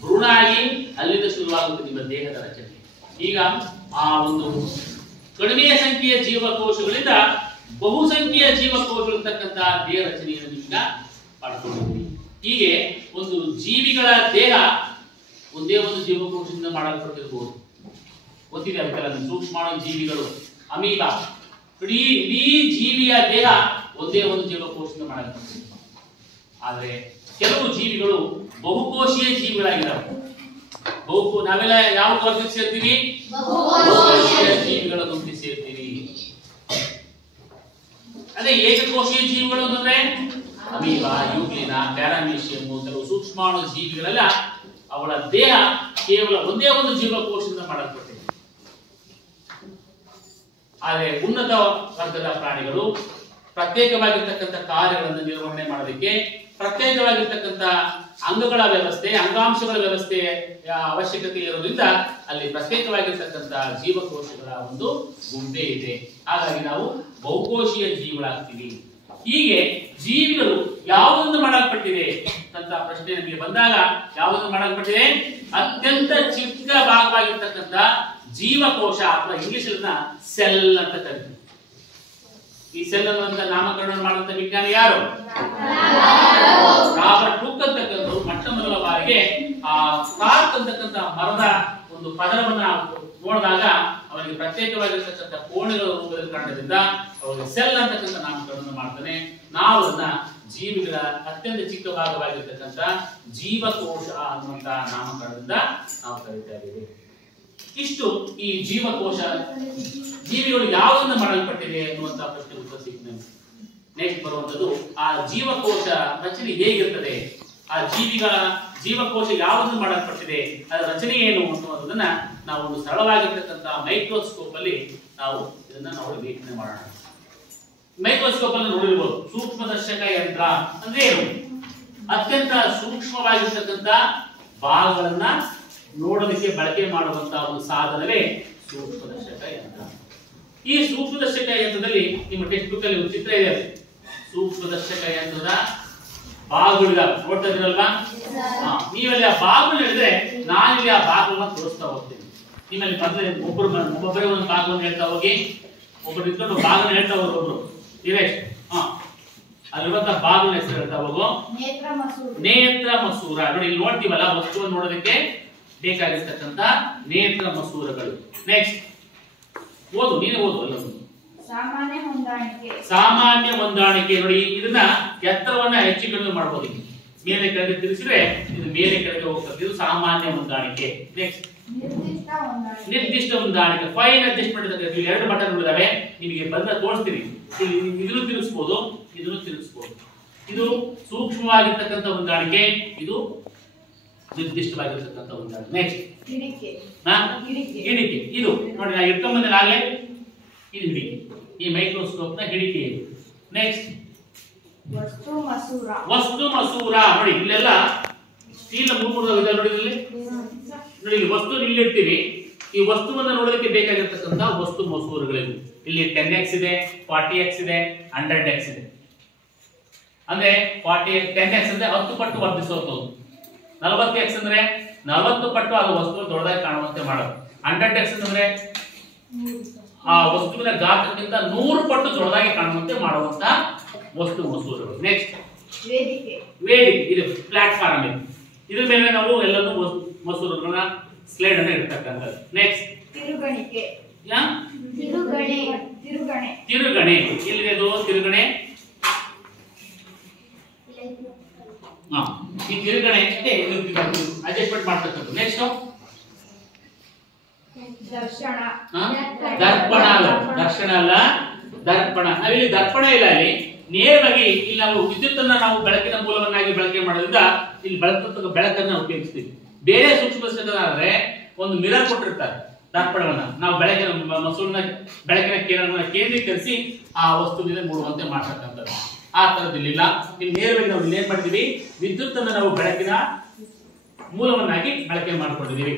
ಭ್ರೂಣ ಆಗಿ ಅಲ್ಲಿಂದ ಶುರುವಾಗುತ್ತೆ ನಿಮ್ಮ ದೇಹದ ರಚನೆ. ಈಗ ಆ ಒಂದು ಕಡಿಮೆಯ ಸಂಖ್ಯೆಯ ಜೀವಕೋಶಗಳಿಂದ ಬಹುಸಂಖ್ಯೆಯ ಜೀವಕೋಶಗಳು ಇರ್ತಕ್ಕಂಥ ದೇಹ ರಚನೆಯನ್ನು ಈಗ ಪಡ್ಕೊಂಡಿದ್ದೀವಿ. ಹೀಗೆ ಒಂದು ಜೀವಿಗಳ ದೇಹ ಒಂದೇ ಒಂದು ಜೀವಕೋಶದಿಂದ ಮಾಡಲ್ಪಟ್ಟಿರಬಹುದು. ಗೊತ್ತಿದೆ ಅದಕ್ಕೆಲ್ಲ ಸೂಕ್ಷ್ಮಾಣು ಜೀವಿಗಳು, ಅಮೀಬಾ, ಇಡೀ ಜೀವಿಯ ದೇಹ ಒಂದೇ ಒಂದು ಜೀವಕೋಶದಿಂದ ಮಾಡಲ್ಪಟ್ಟಿದೆ. ಆದ್ರೆ ಕೆಲವು ಜೀವಿಗಳು ಬಹುಕೋಶೀಯ ಜೀವಿಗಳಾಗಿದ್ದಾವೆ. ನಾವೆಲ್ಲ ಯಾವ ಗುಂಪಿಗೆ ಸೇರ್ತೀವಿ? ಬಹುಕೋಶೀಯ ಜೀವಿಗಳ ಗುಂಪಿಗೆ ಸೇರ್ತೀವಿ. ಅದೇ ಏಕಕೋಶೀಯ ಜೀವಿಗಳು ಅಂತಂದ್ರೆ ಅಮೀಬಾ, ಯೂಗ್ಲಿನ, ಪ್ಯಾರಾಮೀಶಿಯಂ, ಕೆಲವು ಸೂಕ್ಷ್ಮಾಣು ಜೀವಿಗಳೆಲ್ಲ ಅವಳ ದೇಹ ಕೇವಲ ಒಂದೇ ಒಂದು ಜೀವಕೋಶದಿಂದ ಮಾಡಲ್ಪಟ್ಟಿದೆ. ಆದರೆ ಉನ್ನತ ವರ್ಗದ ಪ್ರಾಣಿಗಳು ಪ್ರತ್ಯೇಕವಾಗಿರ್ತಕ್ಕಂಥ ಕಾರ್ಯಗಳನ್ನು ನಿರ್ವಹಣೆ ಮಾಡೋದಕ್ಕೆ ಪ್ರತ್ಯೇಕವಾಗಿರ್ತಕ್ಕಂಥ ಅಂಗಗಳ ವ್ಯವಸ್ಥೆ, ಅಂಗಾಂಶಗಳ ವ್ಯವಸ್ಥೆಯ ಅವಶ್ಯಕತೆ ಇರೋದ್ರಿಂದ ಅಲ್ಲಿ ಪ್ರತ್ಯೇಕವಾಗಿರ್ತಕ್ಕಂಥ ಜೀವಕೋಶಗಳ ಒಂದು ಗುಂಪೆ ಇದೆ. ಹಾಗಾಗಿ ನಾವು ಬಹುಕೋಶೀಯ ಜೀವಿಗಳಾಗ್ತೀವಿ. ಹೀಗೆ ಜೀವಿಗಳು ಯಾವುದನ್ನು ಮಾಡಲ್ಪಟ್ಟಿದೆ ಅಂತ ಪ್ರಶ್ನೆ ನಮಗೆ ಬಂದಾಗ ಯಾವುದನ್ನು ಮಾಡಲ್ಪಟ್ಟಿದೆ? ಅತ್ಯಂತ ಚಿಕ್ಕ ಭಾಗವಾಗಿರ್ತಕ್ಕಂಥ ಜೀವಕೋಶ ಅಥವಾ ಇಂಗ್ಲಿಷ್ ಸೆಲ್ ಅಂತ ಕರೀತೀವಿ. ಈ ಸೆಲ್ ಅನ್ನುವಂತ ನಾಮಕರಣ ಮಾಡುವಂತ ವಿಜ್ಞಾನಿ ಯಾರು? ರಾಬರ್ಟ್ ಹುಕ್ ಅಂತಕ್ಕಂಥವ್ರು ಮೊಟ್ಟ ಮೊದಲ ಬಾರಿಗೆ ಆ ಕಾರ್ಕ್ ಅಂತಕ್ಕಂಥ ಮರದ ಒಂದು ಪದರವನ್ನ ನೋಡಿದಾಗ ಅವರಿಗೆ ಪ್ರತ್ಯೇಕವಾಗಿರ್ತಕ್ಕಂಥ ಕೋಣೆಗಳ ರೂಪದಲ್ಲಿ ಕಾರಣದಿಂದ ಅವರಿಗೆ ಸೆಲ್ ಅಂತಕ್ಕಂಥ ನಾಮಕರಣ ಮಾಡ್ತಾನೆ. ನಾವು ಅದನ್ನ ಜೀವಿಗಳ ಅತ್ಯಂತ ಚಿಕ್ಕ ಭಾಗವಾಗಿರ್ತಕ್ಕಂಥ ಜೀವಕೋಶ ಅನ್ನುವಂತ ನಾಮಕರಣದಿಂದ ನಾವು ಕರೀತಾ ಇದ್ದೇವೆ. ಇಷ್ಟು ಈ ಜೀವಕೋಶ ಜೀವಿಗಳು ಯಾವುದನ್ನು ಮಾಡಲ್ಪಟ್ಟಿದೆ ಅನ್ನುವಂತ ಪ್ರಶ್ನೆ ಉತ್ತರ ಸಿಗ್ತದೆ. ನೆಕ್ಸ್ಟ್ ಬರುವಂತದ್ದು ಆ ಜೀವಕೋಶ ರಚನೆ ಹೇಗಿರ್ತದೆ, ಆ ಜೀವಕೋಶ ಯಾವುದನ್ನು ಮಾಡಲ್ಪಟ್ಟಿದೆ, ಅದರ ರಚನೆ ಏನು ಅನ್ನುವುದನ್ನ ನಾವು ಒಂದು ಸರಳವಾಗಿರ್ತಕ್ಕಂಥ ಮೈಕ್ರೋಸ್ಕೋಪ್ ಅಲ್ಲಿ ನಾವು ಇದನ್ನ ನಾವು ವೀಕ್ಷಣೆ ಮಾಡೋಣ. ಮೈಕ್ರೋಸ್ಕೋಪ್ ಅಲ್ಲಿ ನೋಡಿರ್ಬೋದು, ಸೂಕ್ಷ್ಮದರ್ಶಕ ಯಂತ್ರ ಅಂದ್ರೆ ಏನು? ಅತ್ಯಂತ ಸೂಕ್ಷ್ಮವಾಗಿರ್ತಕ್ಕಂಥ ಭಾಗಗಳನ್ನ ನೋಡೋದಕ್ಕೆ ಬಳಕೆ ಮಾಡುವಂತಹ ಒಂದು ಸಾಧನವೇ ಸೂಕ್ಷ್ಮದರ್ಶಕ ಯಂತ್ರ. ಈ ಸೂಕ್ಷ್ಮದರ್ಶಕ ಯಂತ್ರದಲ್ಲಿ ನಿಮ್ಮ ಟೆಕ್ಸ್ಟ್ ಬುಕ್ ಅಲ್ಲಿ ಒಂದು ಚಿತ್ರ ಇದೆ. ಸೂಕ್ಷ್ಮದರ್ಶಕ ಯಂತ್ರದ ಭಾಗಗಳಿದಾವೆ, ನೋಡ್ತಾ ಇದ್ರಲ್ವಾ? ನೀವಲ್ಲಿ ಆ ಭಾಗಗಳು ಹೇಳಿದ್ರೆ ನಾನಿಲ್ಲಿ ಆ ಭಾಗಗಳನ್ನ ತೋರಿಸ್ತಾ ಹೋಗ್ತೀನಿ. ನಿಮ್ಮಲ್ಲಿ ಮೊದಲೇ ಒಬ್ಬರೇ ಒಂದು ಭಾಗವನ್ನು ಹೇಳ್ತಾ ಹೋಗಿ, ಒಬ್ಬರು ನಿಂತ್ಕೊಂಡು ಭಾಗನ ಹೇಳ್ತಾ ಹೋಗಿ, ಒಬ್ರು ವೀರೇಶ್ ಅಲ್ಲಿರುವಂತಹ ಭಾಗನ ಹೆಸರು ಹೇಳ್ತಾ ಹೋಗು. ನೇತ್ರ ಮಸೂರ. ನೋಡಿ ಇಲ್ಲಿ ನೋಡ್ತೀವಲ್ಲ, ವಸ್ತುವನ್ನು ನೋಡೋದಕ್ಕೆ ಬೇಕಾಗಿರ್ತಕ್ಕಂಥ ನೇತ್ರ ಮಸೂರಗಳು. ನೆಕ್ಸ್ಟ್ ಓದು, ನೀನು ಓದು. ಅಲ್ಲ, ಸಾಮಾನ್ಯ ಹೊಂದಾಣಿಕೆ. ನೋಡಿ ಇದನ್ನ ಎತ್ತರವನ್ನ ಹೆಚ್ಚು ಕಡಿಮೆ ಮಾಡಬಹುದು. ಮೇಲೆ ಕೆಳಗೆ ತಿರುಗಿಸಿದ್ರೆ ಇದು ಮೇಲೆ ಕೆಳಗೆ ಹೋಗ್ತದೆ. ಇದು ಸಾಮಾನ್ಯ ಹೊಂದಾಣಿಕೆ. ನೆಕ್ಸ್ಟ್ ನಿರ್ದಿಷ್ಟ ಹೊಂದಾಣಿಕೆ. Fine adjustment. ಇಲ್ಲಿ ಎರಡು ಬಟನ್ ಇದಾವೆ, ನಿಮಗೆ ಬಂದ ತೋರಿಸ್ತೀನಿ. ಇದನ್ನು ತಿರುಗಿಸಬಹುದು, ಇದನ್ನು ತಿರುಗಿಸಬಹುದು. ಇದು ಸೂಕ್ಷ್ಮವಾಗಿರ್ತಕ್ಕಂಥ ಹೊಂದಾಣಿಕೆ, ಇದು ನಿರ್ದಿಷ್ಟವಾಗಿರ್ತಕ್ಕಂಥ ಹೊಂದಾಣಿಕೆ. ನೆಕ್ಸ್ಟ್ ಹಿಡಿಕೆ. ಇದು ನೋಡಿ ನಾ ಇಟ್ಕೊಂಡ್ ಬಂದೆ ಆಗಲೇ, ಇದು ಹಿಡಿಕೆ. ಈ ಮೈಕ್ರೋಸ್ಕೋಪ್ ನ ಹಿಡಿಕೆ. ನೆಕ್ಸ್ಟ್ ವಸ್ತು ಮಸೂರ. ನೋಡಿ ಇಲ್ಲೆಲ್ಲ ಸ್ಟೀಲ್ ಮೂರು ಇದೆ. ನೋಡಿ ಇಲ್ಲಿ ನೋಡಿ, ಇಲ್ಲಿ ವಸ್ತು ಇಲ್ಲಿರ್ತೀವಿ. ಈ ವಸ್ತುವನ್ನು ನೋಡೋದಕ್ಕೆ ಬೇಕಾಗಿರ್ತಕ್ಕಂಥ ವಸ್ತು ಮಸೂರಗಳಿವೆ. ಇಲ್ಲಿ 10x ಇದೆ, 40x ಇದೆ, 100x ಇದೆ. ಅಂದ್ರೆ 10x ಅಂದ್ರೆ 10 ಪಟ್ಟು ವರ್ಧಿಸೋದು. 40x ಅಂದ್ರೆ 40 ಪಟ್ಟು ಆ ವಸ್ತು ದೊಡ್ಡದಾಗಿ ಕಾಣುವಂತೆ ಮಾಡೋದು. 100x ಅಂದ್ರೆ ಆ ವಸ್ತುವಿನ ಗಾತ್ರಕ್ಕಿಂತ 100 ಪಟ್ಟು ದೊಡ್ಡದಾಗಿ ಕಾಣುವಂತೆ ಮಾಡುವಂತ ವಸ್ತು ಮಸೂರಗಳು. ನೆಕ್ಸ್ಟ್ ವೇದಿಕೆ. ಇದು ಪ್ಲಾಟ್ಫಾರ್ಮ್. ಇದೆ. ಇದ್ರ ಮೇಲೆ ನಾವು ಎಲ್ಲರೂ ಮಸೂರಗಳನ್ನ ಸ್ಲೈಡ್ ಅನ್ನ ಇಡ್ತಕ್ಕಂಥದ್ದು. ನೆಕ್ಸ್ಟ್ ತಿರುಗಣೆ. ಎಲ್ಲಿದೆ ಅದು ತಿರುಗಣೆ? ಈ ತಿರುಗಣೆ ಅಡ್ಜಸ್ಟ್ಮೆಂಟ್ ಮಾಡ್ತಕ್ಕಂಥದ್ದು. ನೆಕ್ಸ್ಟ್ ದರ್ಪಣ. ದರ್ಶನ ಅಲ್ಲ, ದರ್ಪಣ. ನಾವಿಲ್ಲಿ ದರ್ಪಣ ಇಲ್ಲ, ಅಲ್ಲಿ ನೇರವಾಗಿ ಇಲ್ಲಿ ನಾವು ವಿದ್ಯುತ್ತನ್ನ ನಾವು ಬೆಳಕಿನ ಮೂಲವನ್ನಾಗಿ ಬಳಕೆ ಮಾಡೋದ್ರಿಂದ ಇಲ್ಲಿ ಬೆಳಕನ್ನ ಉಪಯೋಗಿಸ್ತೀವಿ. ಬೇರೆ ಸೂಕ್ಷ್ಮದರ್ಶಕದಾದ್ರೆ ಒಂದು ಮಿರರ್ ಕೊಟ್ಟಿರ್ತಾರೆ, ದರ್ಪಣವನ್ನ ನಾವು ಬೆಳಕಿನ ಕಿರಣವನ್ನ ಕೇಂದ್ರೀಕರಿಸಿ ಆ ವಸ್ತುವಿನ ಮೂಡುವಂತೆ ಮಾಡ್ತಕ್ಕಂಥದ್ದು. ಆ ತರದಿಲ್ಲ. ಇಲ್ಲಿ ನೇರವಾಗಿ ನಾವು ಏನ್ ಮಾಡಿದೀವಿ, ವಿದ್ಯುತ್ತನ್ನ ನಾವು ಬೆಳಕಿನ ಮೂಲವನ್ನಾಗಿ ಬಳಕೆ ಮಾಡ್ಕೊಂಡಿದೀವಿ.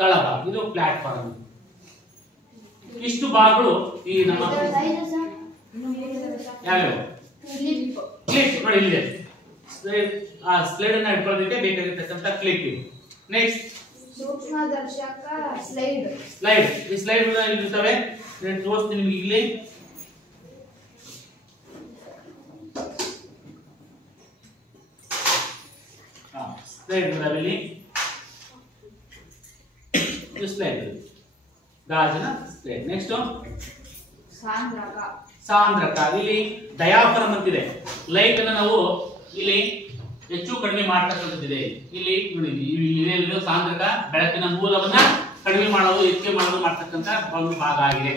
ತಳಭಾಗ. ಇದು ಪ್ಲಾಟ್ಫಾರ್ಮ್. ಇಷ್ಟು ಭಾಗಗಳು ಈ ನಮ್ಮ ಯಾವ್ಯಾವ ನೋಡಿ ಇಲ್ಲಿದೆ. ಆ ಸ್ಲೈಡ್ ಅನ್ನ ಇಟ್ಕೊಳ್ಳೋದಕ್ಕೆ ಬೇಕಾಗಿರ್ತಕ್ಕಂಥ ಕ್ಲಿಪ್ ಇದು. ನೆಕ್ಸ್ಟ್ ಸೂಕ್ಷ್ಮದರ್ಶಕ ಸ್ಲೈಡ್. ಈ ಸ್ಲೈಡ್ ಇರ್ತವೆ, ತೋರಿಸ್ತೀನಿ ನಿಮ್ಗೆ. ಇಲ್ಲಿ ಸ್ಲೈಡ್ ಇದಾವೆ. ಇಲ್ಲಿ ಸ್ಲೈಡ್ ಗಾಜಿನ ಸ್ಲೈಡ್. ನೆಕ್ಸ್ಟ್ ಸಾಂದ್ರಕ. ಇಲ್ಲಿ ಡಯಾಫ್ರಮ್ ಅಂತಿದೆ. ಲೈಟ್ ಅನ್ನ ನಾವು ಇಲ್ಲಿ ಹೆಚ್ಚು ಕಡಿಮೆ ಮಾಡ್ತಕ್ಕಂಥದ್ದಿದೆ. ಇಲ್ಲಿ ನೋಡಿ ಸಾಂದ್ರಕ ಬೆಳಕಿನ ಮೂಲವನ್ನ ಕಡಿಮೆ ಮಾಡೋದು, ಹೆಚ್ಚು ಮಾಡೋದು ಮಾಡ್ತಕ್ಕಂಥ ಒಂದು ಭಾಗ ಆಗಿದೆ.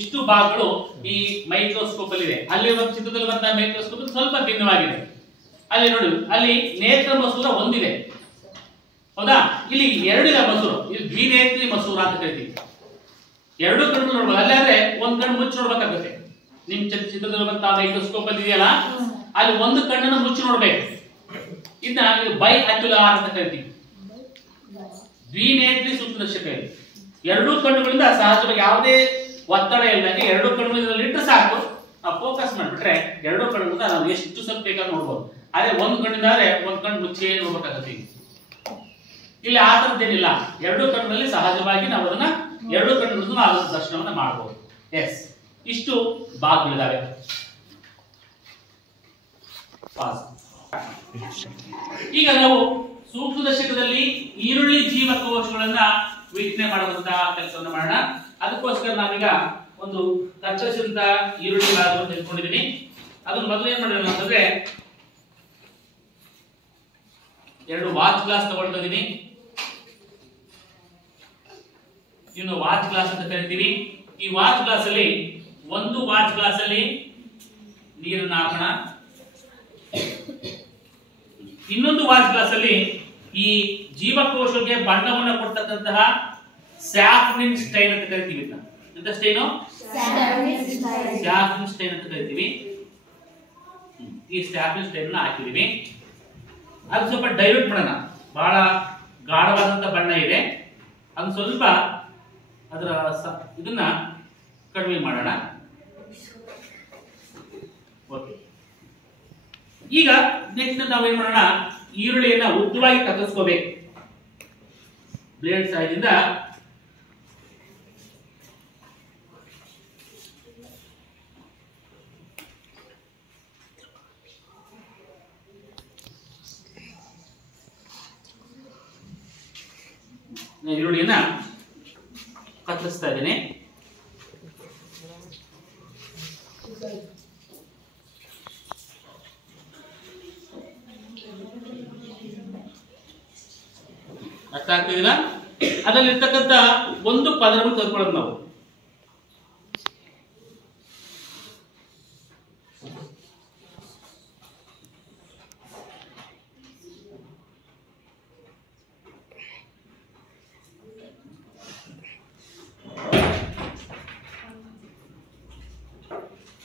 ಇಷ್ಟು ಭಾಗಗಳು ಈ ಮೈಕ್ರೋಸ್ಕೋಪ್ ಅಲ್ಲಿ ಇದೆ. ಅಲ್ಲಿ ಚಿತ್ರದಲ್ಲಿ ಬಂದ ಮೈಕ್ರೋಸ್ಕೋಪ್ ಸ್ವಲ್ಪ ಭಿನ್ನವಾಗಿದೆ. ಅಲ್ಲಿ ನೋಡಿ, ಅಲ್ಲಿ ನೇತ್ರ ಮಸೂರ ಒಂದಿದೆ, ಹೌದಾ? ಇಲ್ಲಿ ಎರಡಿದೆ ಮಸೂರ. ಇದು ದ್ವಿನೇತ್ರಿ ಮಸೂರ ಅಂತ ಕರಿತೀವಿ. ಎರಡು ಕಣ್ಣು ನೋಡ್ಬೋದು. ಅಲ್ಲಾದ್ರೆ ಒಂದ್ ಕಣ್ಣು ಮುಚ್ಚಿ ನೋಡ್ಬೇಕಾಗುತ್ತೆ. ನಿಮ್ ಚಿತ್ರದಲ್ಲಿ ಬಂತ ಮೈಕ್ರೋಸ್ಕೋಪ್ ಅಲ್ಲಿ ಇದೆಯಲ್ಲ, ಅಲ್ಲಿ ಒಂದು ಕಣ್ಣನ್ನು ಮುಚ್ಚಿ ನೋಡ್ಬೇಕು. ಇದನ್ನ ಬೈ ಅಕ್ಯುಲಾರ್ ಅಂತ ಕರಿತೀವಿ. ದ್ವಿನೇತ್ರಿ ಸೂಕ್ಷ್ಮದರ್ಶಕ ಇದೆ. ಎರಡೂ ಕಣ್ಣುಗಳಿಂದ ಸಹಜವಾಗಿ ಯಾವುದೇ ಒತ್ತಡ ಇಲ್ಲದಂಗೆ ಎರಡೂ ಕಣ್ಣುಗಳಿಂದ ಇಟ್ಟರೆ ಸಾಕು. ನಾವು ಫೋಕಸ್ ಮಾಡಿಬಿಟ್ರೆ ಎರಡೂ ಕಣ್ಣುಗಳಿಂದ ನಾವು ಎಷ್ಟು ಸ್ವಲ್ಪ ಬೇಕಾದ್ರೂ ನೋಡ್ಬೋದು. ಅದೇ ಒಂದು ಕಣ್ಣಿಂದ ಆದ್ರೆ ಒಂದು ಕಣ್ಣು ಮುಚ್ಚಿ ನೋಡ್ಬೇಕಾಗತ್ತೆ. ಇಲ್ಲಿ ಆ ಥರದ್ದೇನಿಲ್ಲ. ಎರಡೂ ಕಣ್ಣುಗಳಲ್ಲಿ ಸಹಜವಾಗಿ ನಾವು ಅದನ್ನ ಎರಡೂ ಕಣ್ಣುಗಳಿಂದ ನಾವು ದರ್ಶನವನ್ನ ಮಾಡಬಹುದು. ಎಸ್, ಇಷ್ಟು ಭಾಗಗಳಿದಾವೆ. ಈಗ ನಾವು ಸೂಕ್ಷ್ಮದರ್ಶಕದಲ್ಲಿ ಈರುಳ್ಳಿ ಜೀವಕೋಶಗಳನ್ನ ವೀಕ್ಷಣೆ ಮಾಡುವಂತಹ ಕೆಲಸವನ್ನು ಮಾಡೋಣ. ಅದಕ್ಕೋಸ್ಕರ ನಾವೀಗ ಒಂದು ಕತ್ತರಿಸಿದಂತ ಈರುಳ್ಳಿ ಭಾಗವನ್ನು ತೆಗೆದುಕೊಂಡಿದ್ದೀನಿ. ಅದನ್ನ ಮೊದಲು ಏನ್ ಮಾಡೋಣ ಅಂತಂದ್ರೆ, ಎರಡು ವಾಚ್ ಗ್ಲಾಸ್ ತಗೊಳ್ತಾ ಇದೀನಿ. ಇನ್ನು ವಾಚ್ ಗ್ಲಾಸ್ ಅಂತ ಕರಿತೀವಿ. ಈ ವಾಚ್ ಗ್ಲಾಸ್ ಅಲ್ಲಿ ಒಂದು ವಾಚ್ ಗ್ಲಾಸ್ ಅಲ್ಲಿ ನೀರನ್ನು ಹಾಕೋಣ. ಇನ್ನೊಂದು ವಾಚ್ ಗ್ಲಾಸ್ ಅಲ್ಲಿ ಈ ಜೀವಕೋಶಕ್ಕೆ ಬಣ್ಣವನ್ನು ಕೊಡ್ತಕ್ಕಂತಹ ಸ್ಯಾಫ್ರಿನ್ ಸ್ಟೈನ್ ಅಂತ ಕರಿತೀವಿ. ಎಂತ ಸ್ಟೈನು? ಸ್ಯಾಫ್ರಿನ್ ಸ್ಟೈನ್ ಅಂತ ಕರಿತೀವಿ. ಈ ಸ್ಯಾಫ್ರಿನ್ ಸ್ಟೈನ್ ಹಾಕಿದೀವಿ. ಅದು ಸ್ವಲ್ಪ ಡೈಲ್ಯೂಟ್ ಮಾಡೋಣ. ಬಹಳ ಗಾಢವಾದಂತ ಬಣ್ಣ ಇದೆ, ಅದು ಸ್ವಲ್ಪ ಅದರ ಇದನ್ನ ಕಡಿಮೆ ಮಾಡೋಣ. ಓಕೆ, ಈಗ ನೆಕ್ಸ್ಟ್ ನಾವೇನ್ ಮಾಡೋಣ, ಈರುಳ್ಳಿಯನ್ನ ಉದ್ದವಾಗಿ ಕತ್ತರಿಸ್ಕೋಬೇಕು. ಬ್ಲೇಡ್ ಸಹಾಯದಿಂದ ಈರುಳ್ಳಿಯನ್ನ ಕತ್ತರಿಸ್ತಾ ಇದ್ದೇನೆ. ಅರ್ಥ ಆಗ್ತಿದಿಲ್ಲ? ಅದರಲ್ಲಿರ್ತಕ್ಕಂಥ ಒಂದು ಪದರವನ್ನು ತೆಗೆದುಕೊಳ್ಳೋದು ನಾವು.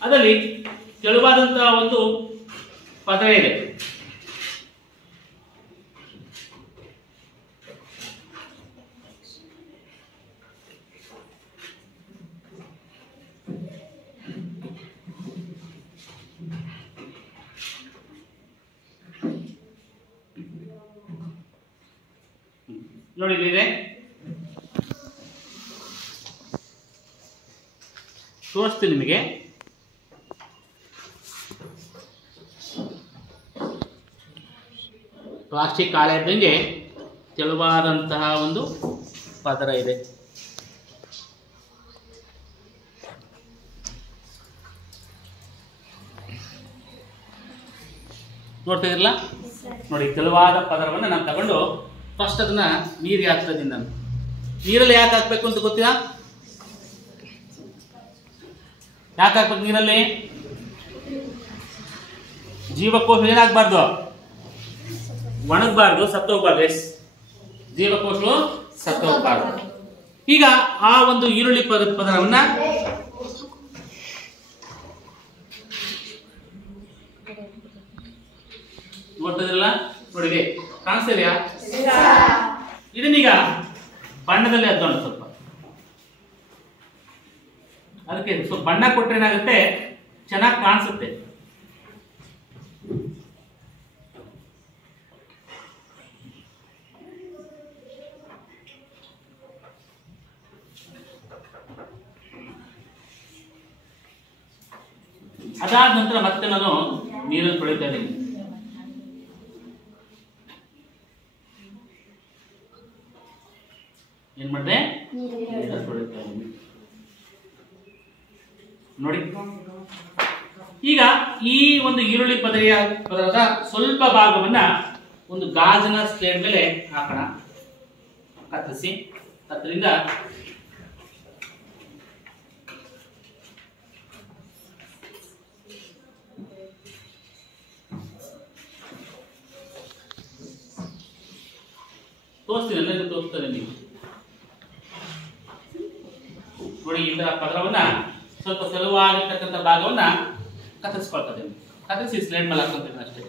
ಅದರಲ್ಲಿ ತೆಳುವಾದಂತಹ ಒಂದು ಪದರ ಇದೆ. ನೋಡಿ, ಇದೆ ತೋರಿಸ್ತೀನಿ ನಿಮಗೆ. ಪ್ಲಾಸ್ಟಿಕ್ ಹಾಳೆ ಇದ್ದಂಗೆ ತೆಳುವಾದಂತಹ ಒಂದು ಪದರ ಇದೆ. ನೋಡ್ತಾ ಇರಲ್ಲ? ನೋಡಿ, ತೆಳುವಾದ ಪದರವನ್ನು ನಾನು ತಗೊಂಡು ಫಸ್ಟ್ ಅದನ್ನ ನೀರಿಗೆ ಹಾಕ್ತಾ ಇದ್ದೀನಿ. ನಾನು ನೀರಲ್ಲಿ ಯಾಕೆ ಹಾಕ್ಬೇಕು ಅಂತ ಗೊತ್ತಿಲ್ಲ? ಯಾಕೆ ಹಾಕ್ಬೇಕು ನೀರಲ್ಲಿ? ಜೀವಕೋಶ ಏನಾಗಬಾರ್ದು, ಒಣಗಬಾರ್ದು, ಸತ್ತೋಗ್ಬಾರ್ದು. ಎಸ್, ಜೀವಕೋಶಗಳು ಸತ್ತೋಗ್ಬಾರ್ದು. ಈಗ ಆ ಒಂದು ಈರುಳ್ಳಿ ಪದರವನ್ನ ನೋಡ್ತಿದ್ರಲ್ಲ, ನೋಡಿದೆ, ಕಾಣಿಸ್ತಾ ಇದೆಯಾ? ಇದನ್ನೀಗ ಬಣ್ಣದಲ್ಲಿ ಅದ್ದೋಣ ಸ್ವಲ್ಪ. ಅದಕ್ಕೆ ಸ್ವಲ್ಪ ಬಣ್ಣ ಕೊಟ್ರೆ ಏನಾಗುತ್ತೆ, ಚೆನ್ನಾಗಿ ಕಾಣಿಸುತ್ತೆ. ಅದಾದ ನಂತರ ಮತ್ತೆ ನಾನು ನೀರಲ್ಲಿ ತೊಳಿತಾ ಇದ್ದೀನಿ. ಏನ್ ಮಾಡಿದೆ? ತೊಳಿತಾ ಇದ್ದೀನಿ. ನೋಡಿ, ಈಗ ಈ ಒಂದು ಈರುಳ್ಳಿ ಪದರದ ಸ್ವಲ್ಪ ಭಾಗವನ್ನ ಒಂದು ಗಾಜಿನ ಸ್ಲೇಟ್ ಮೇಲೆ ಹಾಕೋಣ. ಕತ್ತರಿಸಿ ಅದರಿಂದ ತೋರಿಸ್ತೀನಿ, ಎಲ್ಲರಿಗೂ ತೋರಿಸ್ತದೆ. ನೀವು ನೋಡಿ, ಇದರ ಪದರವನ್ನ ಸ್ವಲ್ಪ ತೆಳುವಾಗಿರ್ತಕ್ಕಂಥ ಭಾಗವನ್ನ ಕತ್ತರಿಸ್ಕೊಳ್ತದೆ. ಕತ್ತರಿಸಿ ಸ್ಲೇಟ್ ಮೇಲೆ ಹಾಕೊಂತೀನಿ ಅಷ್ಟೇ.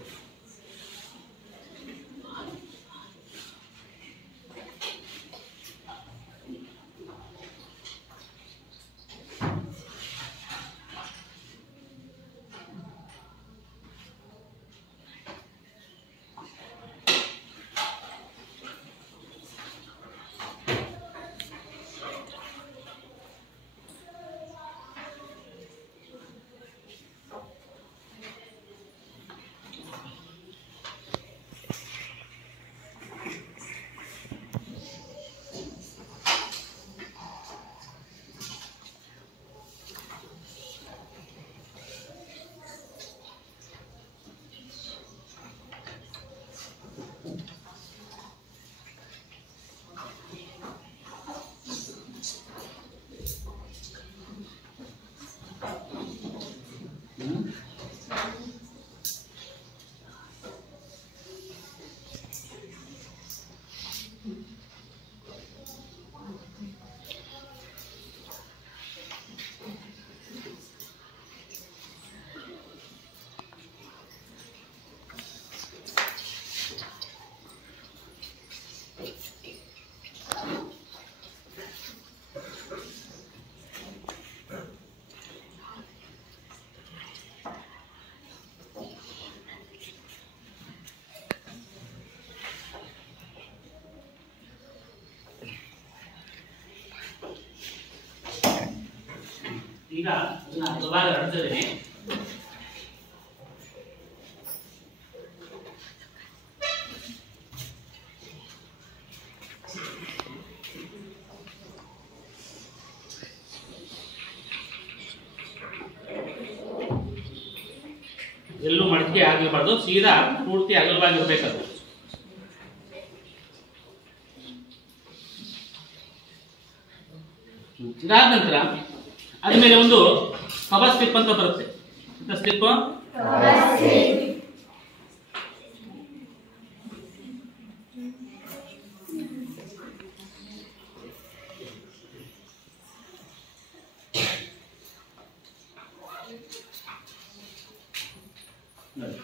ಈಗ ಅದನ್ನ ಅರ್ಧಭಾಗ ಹರಡ್ತಿದ್ದೀನಿ. ಎಲ್ಲೂ ಮಡಕೆ ಆಗಿರಬಾರ್ದು, ಸೀದಾ ಪೂರ್ತಿ ಅಗಲವಾಗಿರ್ಬೇಕದು. ಇದಾದ ನಂತರ ಅದ ಮೇಲೆ ಒಂದು ಕವರ್ ಸ್ಲಿಪ್ ಅಂತ ಬರುತ್ತೆ. ಸ್ಲಿಪ್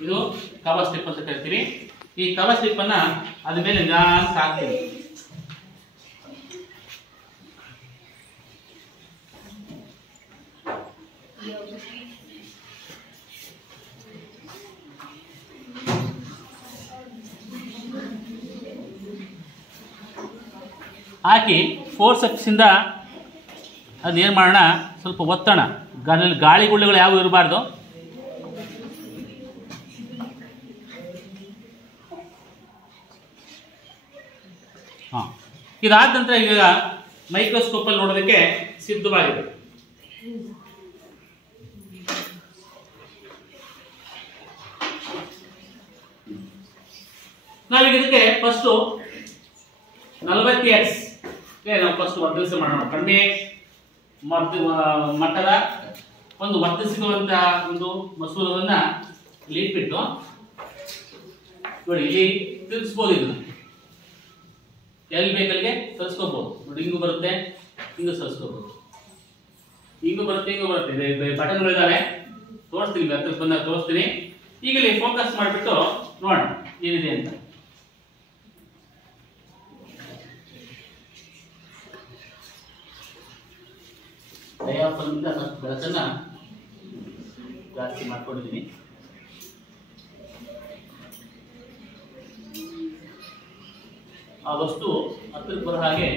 ಇದು ಕವರ್ ಸ್ಲಿಪ್ ಅಂತ ಕರಿತೀವಿ. ಈ ಕವರ್ ಸ್ಲಿಪ್ ಅನ್ನ ಅದ ಮೇಲೆ ನಿಧಾನ ಹಾಕ್ತೀವಿ. ಹಾಕಿ ಫೋರ್ಸೆಪ್ಸ್ ಇಂದ ಅದೇನು ಮಾಡೋಣ, ಸ್ವಲ್ಪ ಒತ್ತೋಣ. ಗಾಳಿ ಗುಳ್ಳೆಗಳು ಯಾವು ಇರಬಾರ್ದು. ಹಾಂ, ಇದಾದ ನಂತರ ಈಗ ಮೈಕ್ರೋಸ್ಕೋಪಲ್ಲಿ ನೋಡೋದಕ್ಕೆ ಸಿದ್ಧವಾಗಿದೆ. ನಾವೀಗ ಇದಕ್ಕೆ ಫಸ್ಟು 40x ನಾವು ಫಸ್ಟ್ ವರ್ಧಿಸಿ ಮಾಡೋಣ. ಕಡಿಮೆ ಮಟ್ಟದ ಒಂದು ವರ್ಧಿಸಿರುವಂತಹ ಒಂದು ಮಸೂರವನ್ನು ಇಲ್ಲಿ ಇಟ್ಬಿಟ್ಟು ನೋಡಿ, ಇಲ್ಲಿ ತಿರ್ಗಿಸ್ಬೋದು. ಇದನ್ನ ಎಲ್ಲಿ ಬೇಕಲ್ಲಿಗೆ ಸರಿಸ್ಕೋಬಹುದು. ನೋಡಿ, ಹಿಂಗೂ ಬರುತ್ತೆ, ಹಿಂಗೂ ಸರಿಸ್ಕೋಬಹುದು, ಹಿಂಗೂ ಬರುತ್ತೆ, ಹಿಂಗೂ ಬರುತ್ತೆ. ಬಟನ್ಗಳಿದ್ದಾವೆ, ತೋರಿಸ್ತೀನಿ, ಹತ್ರಕ್ಕೆ ಬಂದಾಗ ತೋರಿಸ್ತೀನಿ. ಈಗ ಇಲ್ಲಿ ಫೋಕಸ್ ಮಾಡಿಬಿಟ್ಟು ನೋಡೋಣ ಏನಿದೆ ಅಂತ. ಡಯಾಫ್ರಮ್ನಿಂದ ಸ್ವಲ್ಪ ಬೆಳಕನ್ನ ಜಾಸ್ತಿ ಮಾಡ್ಕೊಂಡಿದ್ದೀನಿ. ಆ ವಸ್ತು ಹತ್ತಿರಕ್ಕೆ ಬರೋ ಹಾಗೆ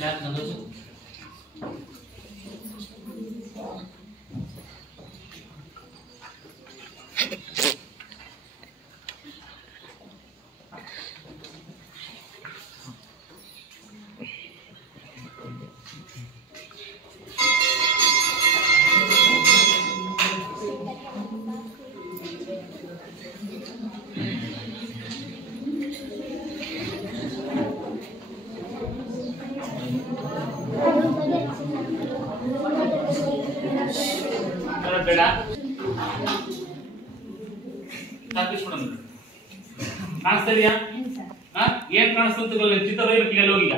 ಯಾಕೆ ನಂದು ಬೇಡ ಕಾಣಿಸ್ತಾ ಇದೆಯಾ? ಏನ್ ಕಾಣಿಸ್ತಂತ ಚಿತ್ರ ಬರೀಬೇಕು ಅಲ್ಲಿ ಹೋಗಿ.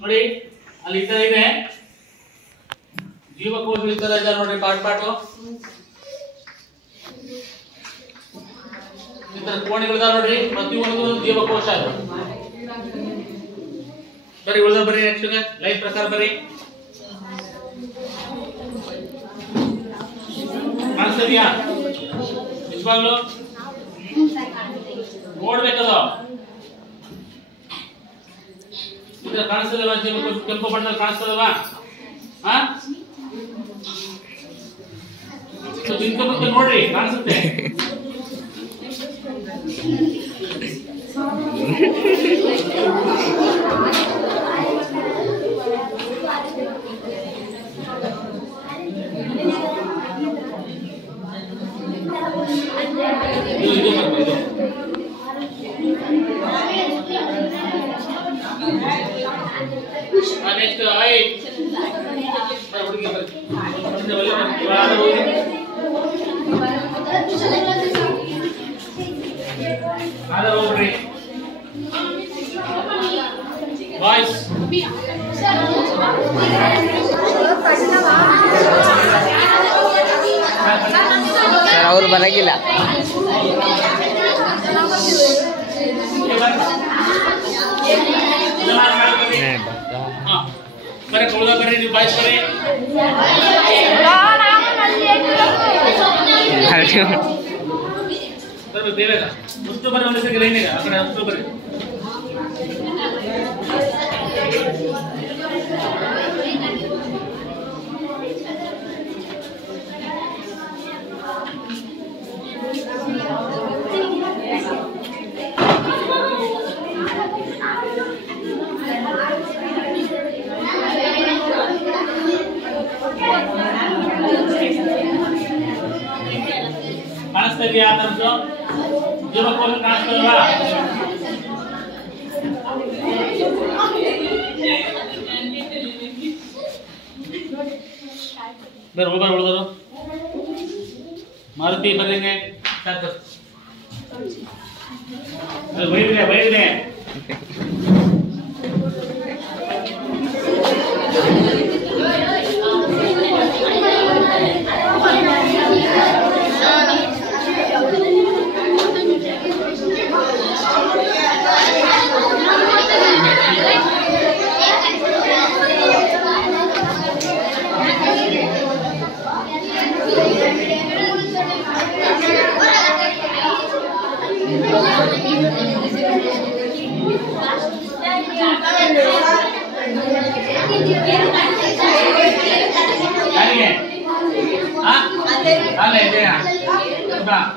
ನೋಡಿ ಅಲ್ಲಿ ಈ ತರ ಇದೆ ಜೀವಕೋಶ, ಈ ತರ ಇದೆ ನೋಡ್ರಿ ಪಾಟು ಈ ತರ ಕೋಣೆಗಳಿದಾವ ನೋಡ್ರಿ, ಪ್ರತಿಯೊಂದು ಜೀವಕೋಶ ಅದು. ಬರೀ ಉಳಿದ ಬರೀ ನೆಕ್ಸ್ಟ್ ಲೈಫ್ ಪ್ರಕಾರ ಬರೀ ಕಾಣಿಸ್ತಿದ್ಯಾ? ನಿಜವಾಗ್ಲು ನೋಡ್ಬೇಕದು. ಇದ್ರ ಕಾಣಿಸ್ತದಲ್ವಾ? ಜೀವಕೋಶ ಕೆಂಪು ಬಣ್ಣದಲ್ಲಿ ಕಾಣಿಸ್ತದಲ್ವಾ? ಬಿಂಕ ನೋಡ್ರಿ ಕಾಣಿಸುತ್ತೆ. ನೆಕ್ಸ್ಟ್ ಹೋಗ್ರಿ ಬಾಯ್ಸ್. ಅವ್ರು ಬರಂಗಿಲ್ಲ. ಬರೀ ಕೊಳದ ಬರ್ರಿ ನೀವು ಬಾಯ್ಸ್ ಬರ್ರಿ. ಬರ್ರಿ ಬೇರೆ ಅಷ್ಟು ಬರ್ರಿ ಒಂದು ಸೆಕೆಂಡ್ ಲೈನ್ ಇದೆ ಆ ಕಡೆ ಅಷ್ಟು ಬರ್ರಿ. ಕಾಣಿಸ್ತಾ ಇದೆಯಾ? ನಮ್ದು ಜೀವಕೋಶ ಕಾಣಿಸ್ತದಲ್ವಾ? ಬೇರೆ ಹೋಗ್ಬಾರ ಉಳಿದರು ಮಾರುತಿ ಬರ್ರಿ ಸಾಕು ಬೈದ್ರೆ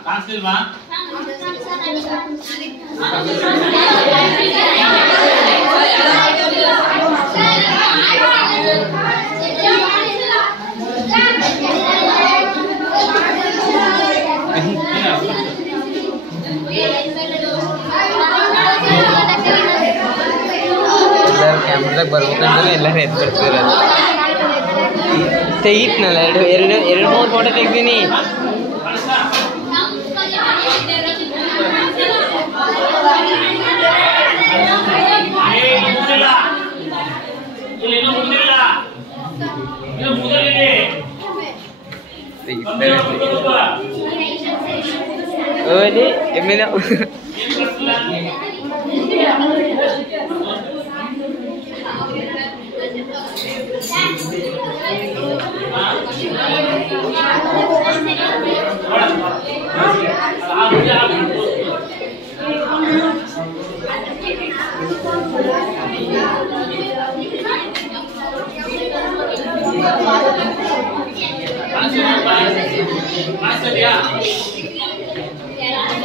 ಕಾಣಿಸ್ತಿಲ್ವಾ? ಕ್ಯಾಮ್ರಾದಾಗ ಬರ್ಬೇಕಂದ್ರೆ ಎಲ್ಲರೂ ಎದ್ದು ಬರ್ತಿರೋದು. ತೆಗಿತ್ನಲ್ಲ ಎರಡು ಮೂರು ಫೋಟೋ ತೆಗ್ದೀನಿ. ഓല് എമ്മിനോ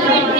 ಮಾಡಿ